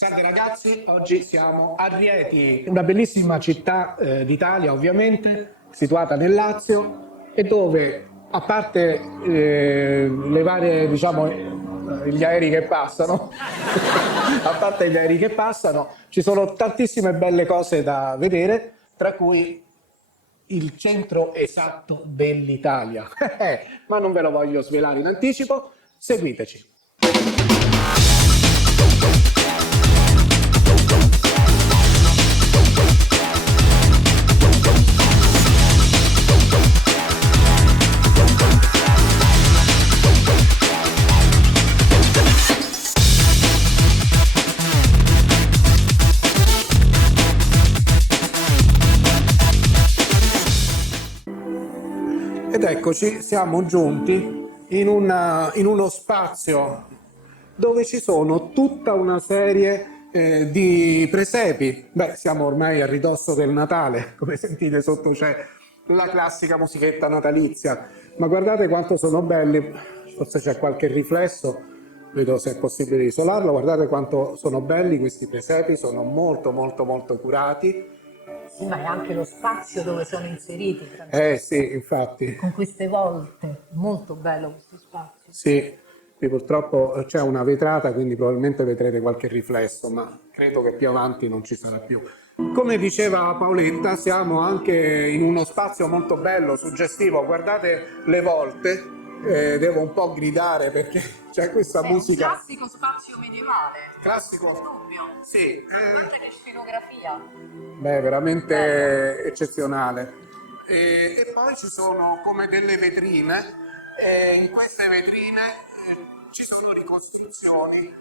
Salve ragazzi, oggi siamo a Rieti, una bellissima città d'Italia ovviamente, situata nel Lazio e dove, a parte le varie, diciamo, gli aerei che passano, a parte gli aerei che passano, ci sono tantissime belle cose da vedere, tra cui il centro esatto dell'Italia. Ma non ve lo voglio svelare in anticipo, seguiteci. Ed eccoci, siamo giunti in uno spazio dove ci sono tutta una serie di presepi. Beh, siamo ormai a ridosso del Natale, come sentite sotto c'è la classica musichetta natalizia, ma guardate quanto sono belli, forse c'è qualche riflesso, vedo se è possibile isolarlo, guardate quanto sono belli questi presepi, sono molto molto molto curati. Sì, ma è anche lo spazio dove sono inseriti, Sì, infatti. con queste volte, molto bello questo spazio. Sì, qui purtroppo c'è una vetrata, quindi probabilmente vedrete qualche riflesso, ma credo che più avanti non ci sarà più. Come diceva Paoletta, siamo anche in uno spazio molto bello, suggestivo. Guardate le volte, devo un po' gridare perché c'è questa musica. È un classico spazio medievale. Classico? Dubbio. Sì. Anche che scenografia. Beh, veramente eccezionale. E poi ci sono come delle vetrine, e in queste vetrine ci sono ricostruzioni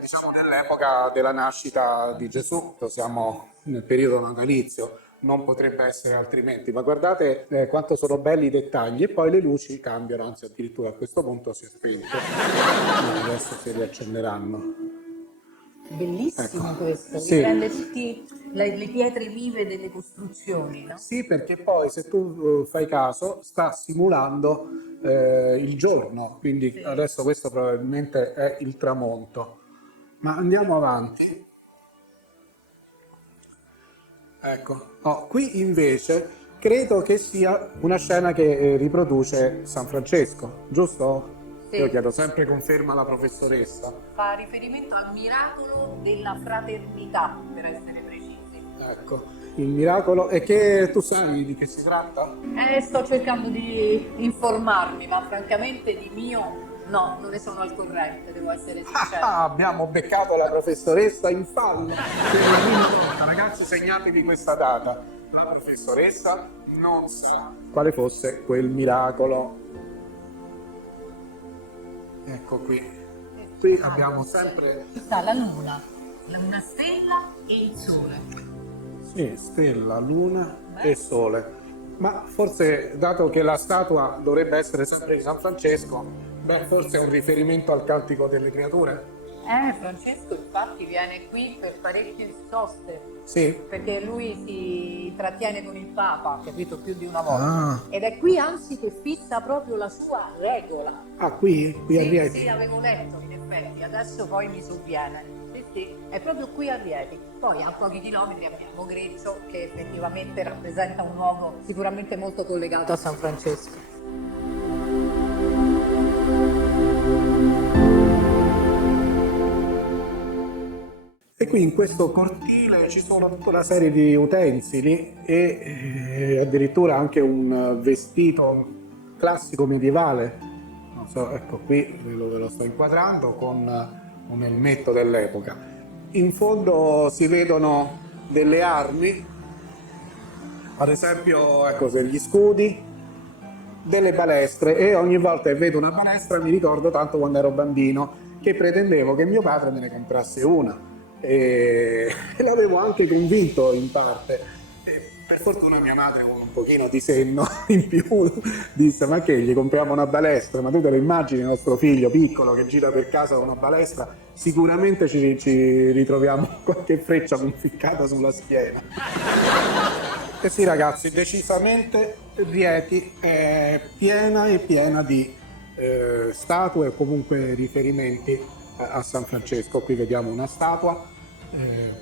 diciamo, dell'epoca della nascita di Gesù. Siamo nel periodo natalizio, non potrebbe essere altrimenti, ma guardate quanto sono belli i dettagli e poi le luci cambiano, anzi addirittura a questo punto si è spento, ma adesso si riaccenderanno. Bellissimo, ecco. Questo, sì. Riprende tutte le pietre vive delle costruzioni, no? Sì, perché poi se tu fai caso sta simulando il giorno, quindi sì. Adesso questo probabilmente è il tramonto. Ma andiamo avanti. Ecco, qui invece credo che sia una scena che riproduce San Francesco, giusto? Sì. Io chiedo sempre conferma alla professoressa. Fa riferimento al miracolo della fraternità, per essere precisi. Ecco, il miracolo. E che tu sai di che si tratta? Sto cercando di informarmi, ma francamente di mio no, non ne sono al corrente, devo essere sincera. Abbiamo beccato la professoressa in fallo. Ragazzi, segnatevi questa data. La professoressa non sa quale fosse quel miracolo. Ecco qui. Qui abbiamo sempre... Sta la luna, una stella e il sole. Sì, stella, luna e sole. Ma forse, dato che la statua dovrebbe essere sempre di San Francesco, beh, forse è un riferimento al Cantico delle Creature? Francesco infatti viene qui per parecchie soste. Sì. Perché lui si trattiene con il Papa, capito, più di una volta. Ed è qui anzi che fissa proprio la sua regola. Qui? Qui a Rieti? Sì, avevo letto in effetti, adesso poi mi sovviene. Sì, è proprio qui a Rieti. Poi a pochi chilometri abbiamo Greccio, che effettivamente rappresenta un luogo sicuramente molto collegato a San Francesco. E qui in questo cortile ci sono tutta una serie di utensili e addirittura anche un vestito classico medievale. Non so, ecco qui ve lo sto inquadrando con un elmetto dell'epoca. In fondo si vedono delle armi, ad esempio ecco, degli scudi, delle balestre, e ogni volta che vedo una balestra mi ricordo tanto quando ero bambino che pretendevo che mio padre me ne comprasse una. E l'avevo anche convinto in parte. Per fortuna mia madre, con un pochino di senno in più, disse: ma che gli compriamo una balestra? Ma tu te lo immagini nostro figlio piccolo che gira per casa con una balestra? Sicuramente ci ritroviamo qualche freccia conficcata sulla schiena. Eh sì ragazzi, decisamente Rieti è piena e piena di statue o comunque riferimenti a San Francesco. Qui vediamo una statua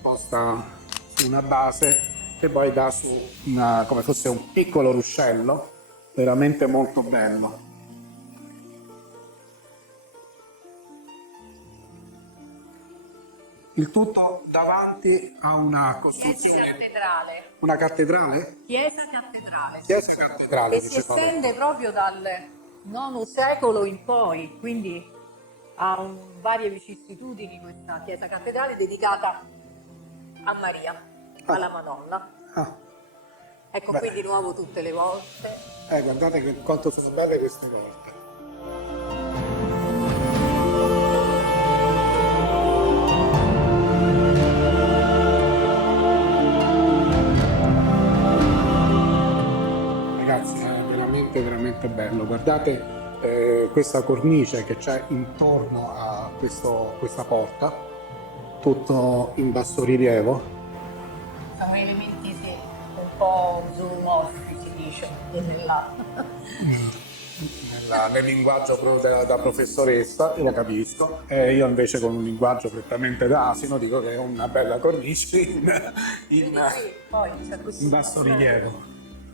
posta su una base che poi dà su come fosse un piccolo ruscello, veramente molto bello. Il tutto davanti a una costruzione. Chiesa cattedrale. Una cattedrale? Chiesa cattedrale. Chiesa cattedrale. Che si estende proprio dal IX secolo in poi, quindi ha varie vicissitudini questa chiesa cattedrale dedicata a Maria, alla Madonna. Ecco, qui di nuovo tutte le volte. Guardate quanto sono belle queste volte. Ragazzi, è veramente bello. Guardate questa cornice che c'è intorno a questa porta, tutto in bassorilievo. Sono elementi un po' zoomorfi, si dice, nel linguaggio proprio da professoressa, io lo capisco, e io invece con un linguaggio prettamente da asino dico che è una bella cornice in bassorilievo.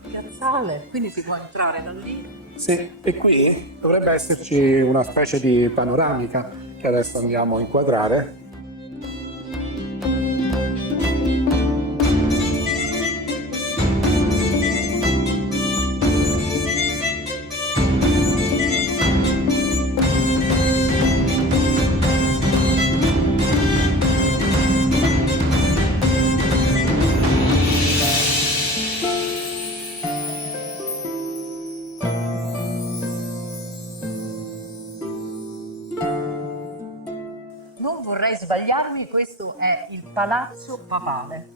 Piazzale, quindi si può entrare da lì. Sì, e qui dovrebbe esserci una specie di panoramica che adesso andiamo a inquadrare. Non vorrei sbagliarmi, questo è il Palazzo Papale.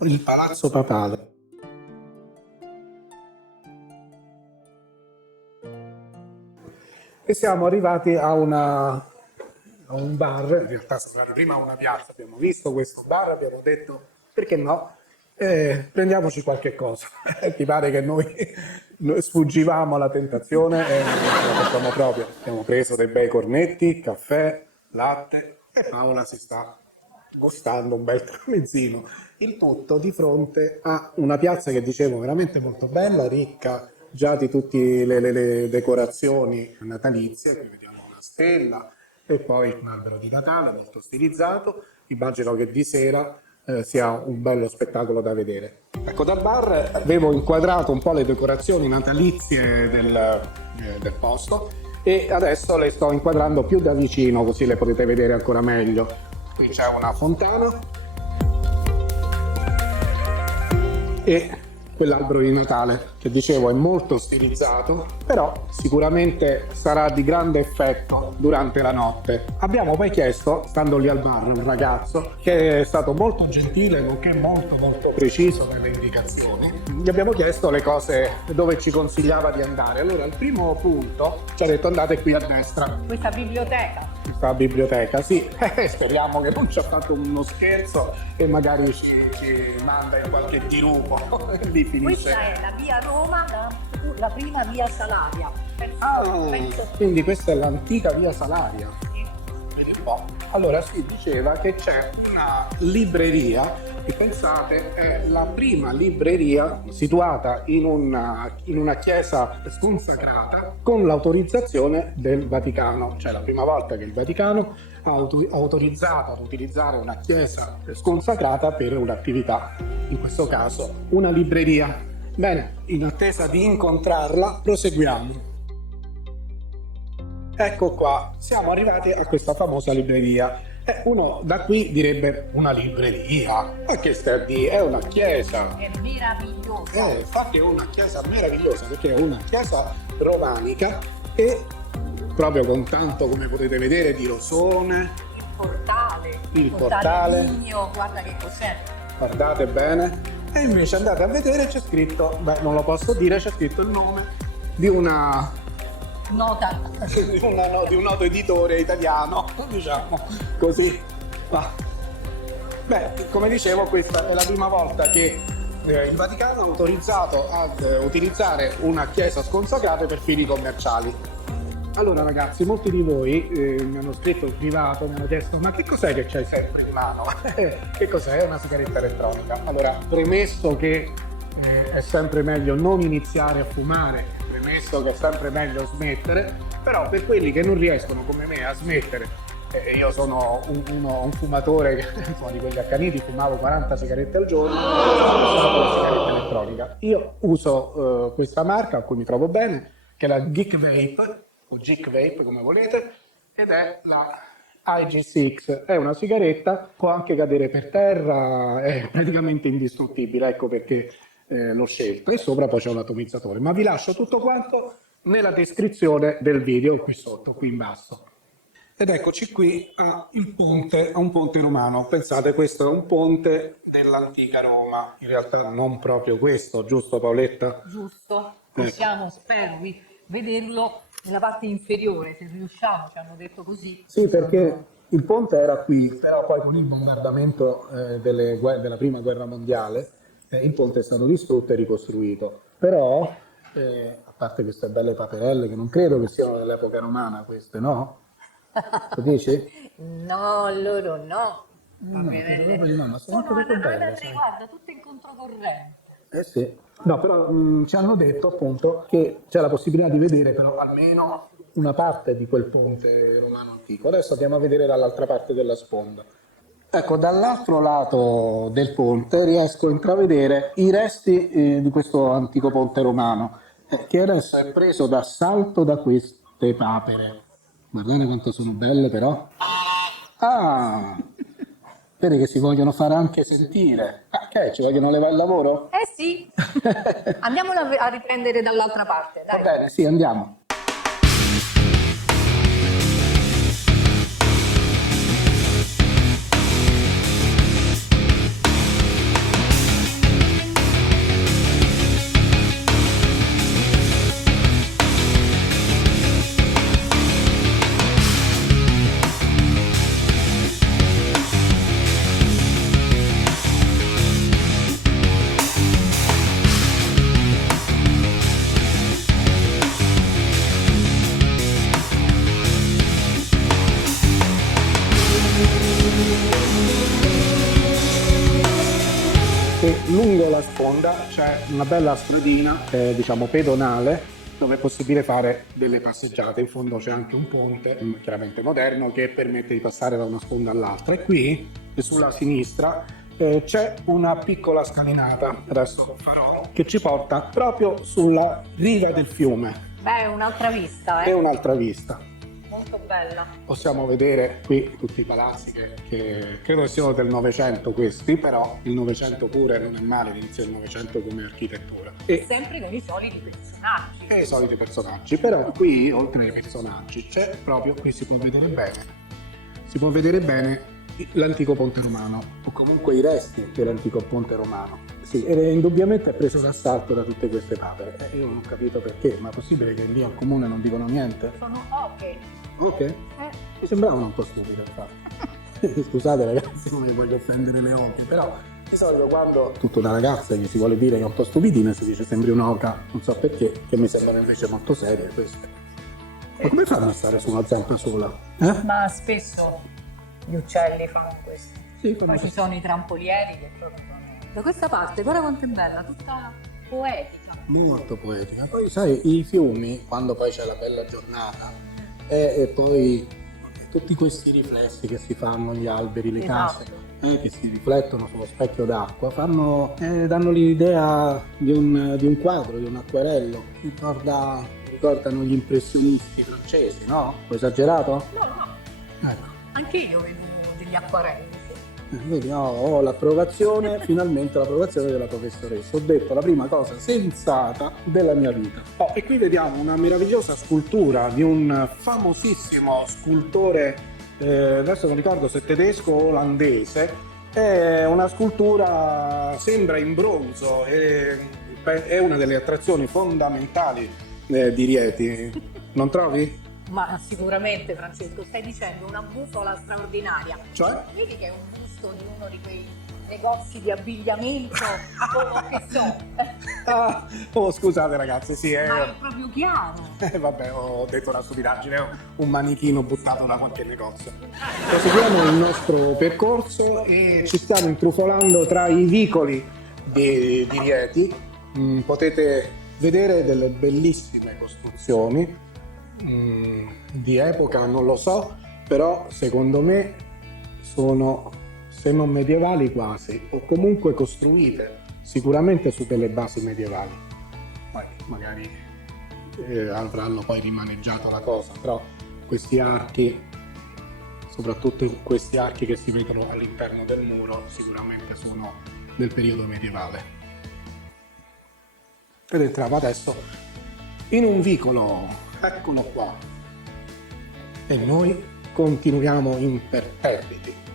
Il Palazzo Papale. E siamo arrivati a un bar, in realtà siamo arrivati prima a una piazza, abbiamo visto questo bar, abbiamo detto perché no, prendiamoci qualche cosa. Ti pare che noi sfuggivamo alla tentazione e non ce la facciamo proprio. Abbiamo preso dei bei cornetti, caffè, latte e Paola si sta gustando un bel tramezzino. Il tutto di fronte a una piazza che dicevo veramente molto bella, ricca già di tutte le decorazioni natalizie. Qui vediamo una stella e poi un albero di Natale molto stilizzato. Immagino che di sera sia un bello spettacolo da vedere. Ecco, dal bar avevo inquadrato un po' le decorazioni natalizie del posto e adesso le sto inquadrando più da vicino, così le potete vedere ancora meglio. Qui c'è una fontana e quell'albero di Natale che dicevo è molto stilizzato, però sicuramente sarà di grande effetto durante la notte. Abbiamo poi chiesto, stando lì al bar, un ragazzo che è stato molto gentile, nonché molto preciso nelle indicazioni. Gli abbiamo chiesto le cose dove ci consigliava di andare. Allora, il primo punto ci ha detto andate qui a destra. Questa biblioteca. Questa biblioteca, sì. Speriamo che non ci ha fatto uno scherzo e magari ci manda in qualche dirupo. Lì finisce. Questa è la via Roma, la prima via Salaria. Quindi questa è l'antica via Salaria. Vedi un po'. Allora si diceva che c'è una libreria che, pensate, è la prima libreria situata in una chiesa sconsacrata con l'autorizzazione del Vaticano. Cioè la prima volta che il Vaticano ha autorizzato ad utilizzare una chiesa sconsacrata per un'attività, in questo caso una libreria. Bene, in attesa di incontrarla proseguiamo. Ecco qua, siamo arrivati a questa famosa libreria. Uno da qui direbbe una libreria, ma che sta a dire? È una chiesa. È meravigliosa. Infatti è una chiesa meravigliosa perché è una chiesa romanica e proprio con tanto, come potete vedere, di rosone. Il portale ligneo, guarda che cos'è. Guardate bene. E invece andate a vedere, c'è scritto, non lo posso dire, c'è scritto il nome di di un noto editore italiano, diciamo così. Come dicevo, questa è la prima volta che il Vaticano ha autorizzato ad utilizzare una chiesa sconsacrata per fini commerciali. Allora ragazzi, molti di voi mi hanno scritto in privato, mi hanno chiesto ma che cos'è che c'hai sempre in mano? Che cos'è? È una sigaretta elettronica. Allora, premesso che è sempre meglio non iniziare a fumare, premesso che è sempre meglio smettere, però per quelli che non riescono come me a smettere, io sono un fumatore insomma, di quegli accaniti, fumavo 40 sigarette al giorno, usavo la sigaretta elettronica. Io uso questa marca a cui mi trovo bene, che è la Geek Vape, o Geek Vape come volete, ed è la IG6. È una sigaretta, può anche cadere per terra, è praticamente indistruttibile, ecco perché l'ho scelto. E sopra poi c'è un atomizzatore, ma vi lascio tutto quanto nella descrizione del video qui sotto, qui in basso. Ed eccoci qui a un ponte romano. Pensate, questo è un ponte dell'antica Roma, in realtà non proprio questo, giusto Paoletta? Giusto, possiamo, spero, vederlo nella parte inferiore, se riusciamo, ci hanno detto così. Sì, perché il ponte era qui, però poi con il bombardamento della prima guerra mondiale il ponte è stato distrutto e ricostruito. Però, a parte queste belle paperelle che non credo che siano dell'epoca romana queste, no? Lo dici? No, loro no. No, ma sono anche tutte belle, sai. Guarda, tutte in controcorrente. Eh sì. No, però ci hanno detto appunto che c'è la possibilità di vedere però almeno una parte di quel ponte romano antico. Adesso andiamo a vedere dall'altra parte della sponda. Ecco, dall'altro lato del ponte riesco a intravedere i resti di questo antico ponte romano, che adesso è preso d'assalto da queste papere. Guardate quanto sono belle però. Ah! Vedi che si vogliono fare anche sentire. Ah, che ci vogliono levare il lavoro? Eh sì, andiamolo a riprendere dall'altra parte, dai. Va bene, sì, andiamo. E lungo la sponda c'è una bella stradina, diciamo pedonale, dove è possibile fare delle passeggiate. In fondo c'è anche un ponte, chiaramente moderno, che permette di passare da una sponda all'altra. E qui, sulla sinistra, c'è una piccola scalinata, adesso farò, che ci porta proprio sulla riva del fiume. Beh, è un'altra vista, È un'altra vista. molto bella. Possiamo vedere qui tutti i palazzi che credo che siano del Novecento questi, però il Novecento pure non è male, inizia il Novecento come architettura. E Sempre con i soliti personaggi. i soliti personaggi, però qui oltre ai personaggi c'è proprio, qui si può vedere bene l'antico ponte romano, o comunque i resti dell'antico ponte romano. Sì, ed indubbiamente è preso d'assalto da tutte queste papere. Io non ho capito perché, ma è possibile che lì al comune non dicono niente? Sono oche. Ok? Mi sembravano un po' stupide, infatti. Scusate ragazzi, non mi voglio offendere le oche, però di solito quando tutta una ragazza gli si vuole dire che è un po' stupidina si dice sembri un'oca, non so perché, che mi sembrano invece molto serie queste. Ma come fanno a stare su una zampa sola? Ma spesso gli uccelli fanno questo. Sì, Poi ci sono i trampolieri che proprio fanno. Da questa parte, guarda quanto è bella, tutta poetica. Molto poetica. Poi sai, i fiumi, quando poi c'è la bella giornata, e poi tutti questi riflessi che si fanno, gli alberi, le Esatto. case, che si riflettono sullo specchio d'acqua, danno l'idea di un quadro, di un acquerello. Ricordano gli impressionisti francesi, no? Ho esagerato? No, Ecco. anche io vedo degli acquarelli. Vedi, ho l'approvazione, finalmente l'approvazione della professoressa. Ho detto la prima cosa sensata della mia vita. E qui vediamo una meravigliosa scultura di un famosissimo scultore, adesso non ricordo se tedesco o olandese. È una scultura, sembra in bronzo, è una delle attrazioni fondamentali di Rieti, non trovi? Ma sicuramente, Francesco, stai dicendo una busola straordinaria. Cioè? Vedi che è un busto l'acquisto di uno di quei negozi di abbigliamento o che so. Oh, scusate ragazzi, sì, Ma è proprio chiaro. vabbè, ho detto una stupidaggine, un manichino buttato da qualche negozio. Proseguiamo il nostro percorso e ci stiamo intrufolando tra i vicoli di Rieti. Potete vedere delle bellissime costruzioni di epoca, non lo so, però secondo me sono, se non medievali quasi, o comunque costruite sicuramente su delle basi medievali. Poi magari avranno poi rimaneggiato la cosa, però questi archi, soprattutto questi archi che si vedono all'interno del muro, sicuramente sono del periodo medievale. Ed entriamo adesso in un vicolo, eccolo qua, e noi continuiamo imperterriti.